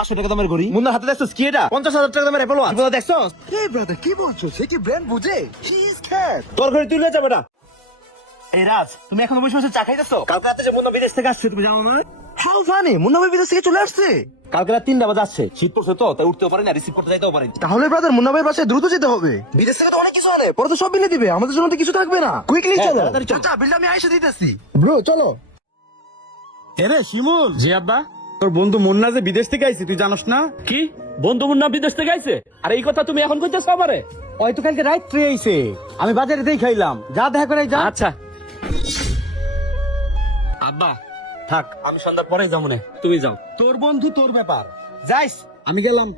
500 টাকা দামের ঘড়ি। মুন্নার হাতে দেখছস কি এটা? 50,000 টাকা দামের অ্যাপল ওয়াচ। তুই দেখছস? এই ব্রাদার কি বলছো? সে কি ব্র্যান্ড বুঝে? He is cat. তোর ঘড়ি তুই নিয়ে যাবে না। এই রাজ, তুমি এখনো বসে বসে চা খাইতেছো? কালকে রাতে যে মুন্না বিদেশ থেকে আসছে তুমি জানো না? হাউ ফানি, মুন্না ভাই বিদেশ থেকে চলে আসছে। কালকে রাত 3টা বাজে আসছে। শীত পড়ছে তো, তাই উঠতেও পারে না, রিসিভ করতে যাইতেও পারে না। তাহলে ব্রাদার মুন্না ভাইয়ের বাসায় দ্রুত যেতে হবে। বিদেশ থেকে তো অনেক কিছু আনে, পরে তো সব বিলে দিবে, আমাদের জন্য তো কিছু থাকবে না। কুইকলি হ্যাঁ, চলো। তাড়াতাড়ি চলো। চাচা বিলটা আমি আইসা দিতেছি। ব্রো চলো। এরে শিমুল, জি আব্বা। তোর বন্ধু মুন্না যে বিদেশ থেকে আইছে তুই জানোস না? কি বন্ধু মুন্না বিদেশ থেকে আইছে? আর এই কথা তুমি এখন কইতেছো আমারে? ওই তো কালকে রাত্রে আইছে, আমি বাজারেতেই খাইলাম। যা দেখা করে যা। আচ্ছা আব্বা থাক, আমি সন্ধ্যার পরেই যাবো না, তুমি যাও। তোর বন্ধু তোর ব্যাপার, যাইস, আমি গেলাম।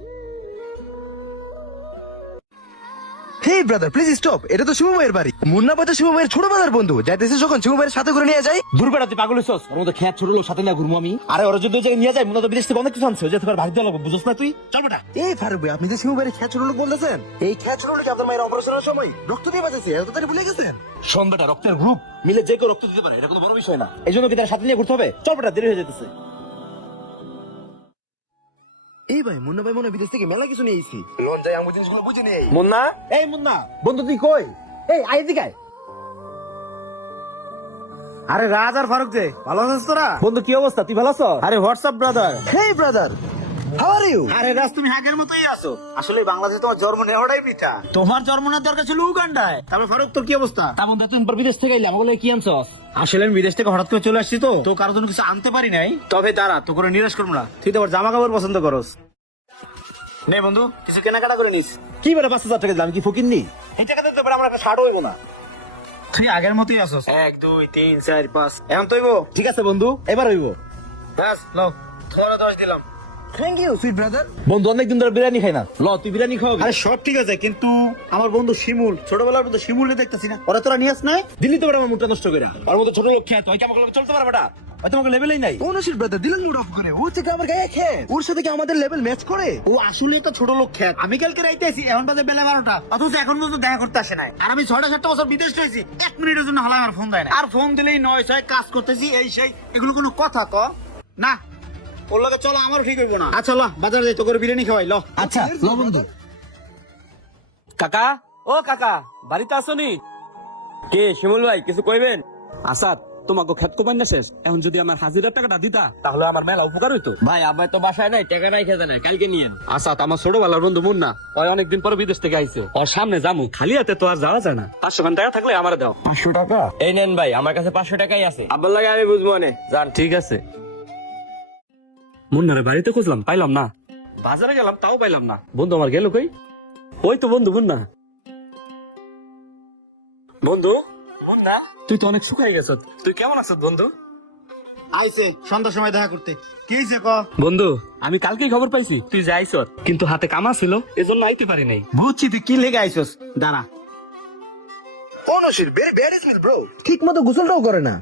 হে ব্রাদার প্লিজ স্টপ, এটা তো শিবু ভাইয়ের বাড়ি। মুন্না ভাই তো শিবু ভাইয়ের ছোট বেলার বন্ধু, যাইতেছে যখন শিবু ভাইয়ের সাথে করে নিয়ে যাই। দুর্বেটা তুই পাগল হইছস? ওর মতো খেয়াল ছোট লোক সাথে নিয়ে ঘুরবো আমি? আরে ওরা যদি ওই জায়গায় নিয়ে যায়, মুন্না তো বিদেশ থেকে অনেক কিছু আনছে, ওই যে তোমার ভাগ দেওয়া লাগবে, বুঝছ না তুই? চল বেটা। এই ফারুক ভাই, আপনি যে শিবু ভাইয়ের খেয়া ছোট লোক বলতেছেন, এই খেয়া ছোট লোক আপনার মায়ের অপারেশনের সময় রক্ত দিয়ে বাঁচাচ্ছে, এত তাড়াতাড়ি ভুলে গেছেন? শোন বেটা, রক্তের গ্রুপ মিলে যে কেউ রক্ত দিতে পারে, এটা কোনো বড় বিষয় না। এই জন্য কি তার সাথে নিয়ে ঘুরতে হবে? চল বেটা, দেরি হয়ে যেতেছে। এই ভাই মুন্না ভাই মনে হয় বিদেশ থেকে মেলা কিছু নিয়ে এসেছি, লোন যাই আমার জিনিসগুলো বুঝে নেই। মুন্না, এই মুন্না, বন্ধু তুই কই? এই আয় এদিকে আয়। আরে রাজ আর ফারুক যে, ভালো আছিস তোরা? বন্ধু কি অবস্থা, তুই ভালো আছো? আরে WhatsApp brother. Hey brother, how are you? আরে রাজ, তুমি আগের মতোই আছো। আসলে বাংলাদেশে তোমার জন্ম নেওয়াটাই মিঠা। তোমার জন্ম নেওয়ার দরকার ছিল উগান্ডায়। তারপর ফারুক, তোর কি অবস্থা? তেমন তুই বিদেশ থেকে এলাম, বলে কি আনছস? আসলে আমি বিদেশ থেকে হঠাৎ করে চলে আসছি তো কারোর জন্য কিছু আনতে পারি নাই। তবে দাঁড়া, তো করে নিরাশ করবো না। তুই তো আবার জামা কাপড় পছন্দ করস, নে বন্ধু কিছু কেনাকাটা করে নিস। কি বেটা 5,000 টাকা দাম, কি ফকির নি? এই টাকা দিতে পারে আমার একটা শার্ট হইব না। তুই আগের মতোই আসস। 1 2 3 4 5 এখন তো হইব। ঠিক আছে বন্ধু, এবার হইব। ব্যাস লও, তোমারও 10 দিলাম। Thank you sweet brother. বন্ধু অনেকদিন ধরে বিরিয়ানি খাই না, ল তুই বিরিয়ানি খাওয়াবি। আরে সব ঠিক আছে, কিন্তু আমার বন্ধু শিমুল, ছোটবেলার বন্ধু শিমুল দেখতেছি না, ওরা তোরা নিয়াস নাই। দিল্লি তো বেটা আমার মুখটা নষ্ট করে। ওর মতো ছোট লোক খেয়ে তুই কেমন চলতে পারবে বেটা? ওই তোমাকে লেভেলেই নাই। কোন সুইট ব্রাদার দিলেন মুড অফ করে, ও থেকে আমার গায়ে খেয়ে, ওর সাথে কি আমাদের লেভেল ম্যাচ করে? ও আসলে একটা ছোট লোক খ্যাত। আমি কালকে রাইতে আছি, এখন বাজে বেলা 12টা, অথচ এখন পর্যন্ত দেখা করতে আসে নাই। আর আমি 6-7 বছর বিদেশ রয়েছি, 1 মিনিটের জন্য হালাই আমার ফোন দেয় না। আর ফোন দিলেই 9-6 কাজ করতেছি, এই সেই, এগুলো কোনো কথা তো না। ওর লগে চলো, আমারও ঠিক হইব না। আচ্ছা ল, বাজার যাই, তো করে বিরিয়ানি খাওয়াই ল। আচ্ছা ল বন্ধু। কাকা, ও কাকা, বাড়িতে আসনি? কে শিমুল ভাই, কিছু কইবেন? আসাদ, তোমাকে খেত কোবাই না শেষ, এখন যদি আমার হাজিরার টাকাটা দিতা তাহলে আমার মেলা উপকার হইতো। ভাই আব্বাই তো বাসায় নাই, টাকা নাই, খেতে নাই, কালকে নিয়েন। আসাদ আমার ছোটবেলার বন্ধু মুন্না, ওই অনেকদিন পরে বিদেশ থেকে আইছে, ওর সামনে যামু, খালি হাতে তো আর যাওয়া যায় না। 500 টাকা থাকলে আমার দাও। 500 টাকা? এই নেন ভাই, আমার কাছে 500 টাকাই আছে, আব্বার লাগে আমি বুঝবো না, যান। ঠিক আছে। মুন্নারে বাড়িতে খুঁজলাম, পাইলাম না। বাজারে গেলাম, তাও পাইলাম না। বন্ধু আমার গেল কই? ওই তো বন্ধু মুন্না। বন্ধু মুন্না, তুই তো অনেক শুকাই গেছ, তুই কেমন আছিস বন্ধু? আইছে সন্ধ্যার সময় দেখা করতে। কি হইছে ক? বন্ধু আমি কালকেই খবর পাইছি তুই যাইছ, কিন্তু হাতে কামা ছিল, এজন্য আইতে পারি নাই। বুঝছি তুই কি লেগে আইছস, দাঁড়া। কোন sweet very bad smell bro, ঠিক মতো গোসলটাও করে না।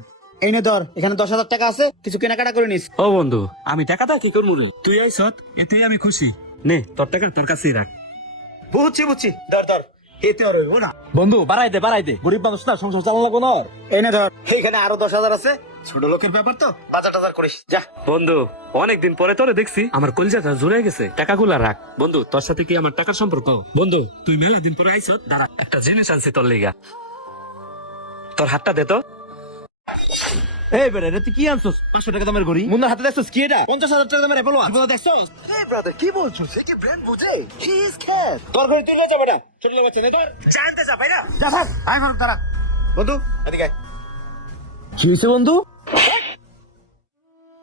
এই নে ধর, এখানে 10,000 টাকা আছে, কিছু কেনাকাটা করে নিস। ও বন্ধু, আমি টাকাটা কি করবো রে? তুই আইছ, এতেই আমি খুশি। নে তোর টাকা তোর কাছেই রাখ। বুঝছি বুঝছি, ধর ধর, এতে আর হইব না। বন্ধু বাড়াই দে, গরিব মানুষ না, সংসার চালানো লাগবো না। এই নে ধর, এইখানে আরো 10,000 আছে, ছোট লোকের ব্যাপার তো, বাজার টাজার করিস যা। বন্ধু অনেকদিন পরে তোরে দেখছি, আমার কলিজাটা জুড়ে গেছে, টাকাগুলা রাখ। বন্ধু তোর সাথে কি আমার টাকার সম্পর্ক? বন্ধু তুই মেলা দিন পরে আইছ, দাঁড়া একটা জিনিস আনছি তোর লিগা, তোর হাতটা দে তো। এই বেটা, রে তুই কি আনছস? 500 টাকা দামের ঘড়ি। মুন্নার হাতে দেখছস কি এটা? 50,000 টাকা দামের অ্যাপল ওয়াচ। দেখছস? হেই ব্রাদার কি বলছো? সে কি ব্র্যান্ড বুঝে? He is cat. তোর ঘড়ি তুই নিয়ে যা বেটা, ছোট লোক বাচ্চা, নে ধর। জানতে যা ভাইরা, যা ভাগ। আয় ফারুক দাঁড়া। বন্ধু এদিকে আয়। কি হইছে বন্ধু?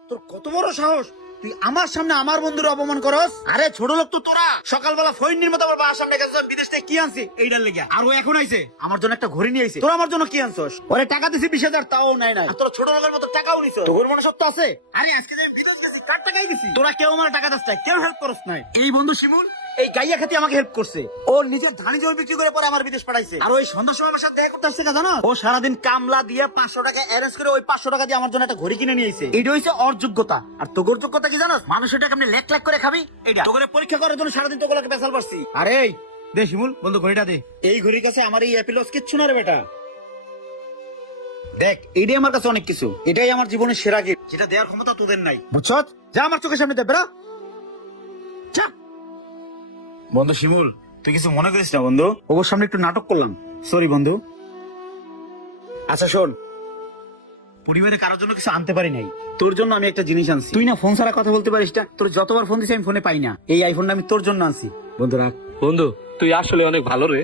তোর কত বড় সাহস, তুই আমার সামনে আমার বন্ধুর অপমান করস? আরে ছোট লোক তো তোরা, সকালবেলা ফইন্নির মতো আমার বাবার সামনে গেছিস, বিদেশ থেকে কি আনছি এইটার লেগে। আর ও এখন আইছে আমার জন্য একটা ঘড়ি নিয়ে আইছে। তোরা আমার জন্য কি আনছস? ওরে টাকা দিছি 20,000, তাও নাই নাই। আর তোরা ছোট লোকের মতো টাকাও নিছস, তোর মনসত্ব আছে? আরে আজকে যে আমি বিদেশ গেছি, কার টাকাই দিছি? তোরা কেউ আমার টাকা দিস নাই, কেউ হেল্প করস নাই। এই বন্ধু শিমুল এই গাইয়া খাতি আমাকে হেল্প করছে, ও নিজের ধানি জমি বিক্রি করে পরে আমার বিদেশ পাঠাইছে। আর ওই সন্ধ্যার সময় আমার সাথে দেখা করতে আসছে, জানো? ও সারাদিন কামলা দিয়ে 500 টাকা অ্যারেঞ্জ করে ওই 500 টাকা দিয়ে আমার জন্য একটা ঘড়ি কিনে নিয়ে আইছে। এটা হইছে ওর যোগ্যতা। আর তোর যোগ্যতা কি জানোস? মানুষের টাকা আপনি লেক লেক করে খাবি, এটা তোকে পরীক্ষা করার জন্য সারাদিন তোগুলোকে বেসাল পারছি। আরে এই দে শিমুল, বন্ধু ঘড়িটা দে। এই ঘড়ির কাছে আমার এই অ্যাপেল ওয়াচ কিচ্ছু না রে বেটা। দেখ এইটাই আমার কাছে অনেক কিছু, এটাই আমার জীবনের সেরা গিফট, যেটা দেওয়ার ক্ষমতা তোদের নাই, বুঝছস? যা আমার চোখের সামনে দে বেরা। চাপ। বন্ধু শিমুল, তুই কিছু মনে করিস না বন্ধু, ওর সামনে একটু নাটক করলাম, সরি বন্ধু। আচ্ছা শোন, পরিবারে কারোর জন্য কিছু আনতে পারি নাই, তোর জন্য আমি একটা জিনিস আনছি। তুই না ফোন ছাড়া কথা বলতে পারিস না, তোর যতবার ফোন দিছি আমি ফোনে পাই না, এই আইফোনটা আমি তোর জন্য আনছি। বন্ধু রাখ। বন্ধু তুই আসলে অনেক ভালো রে।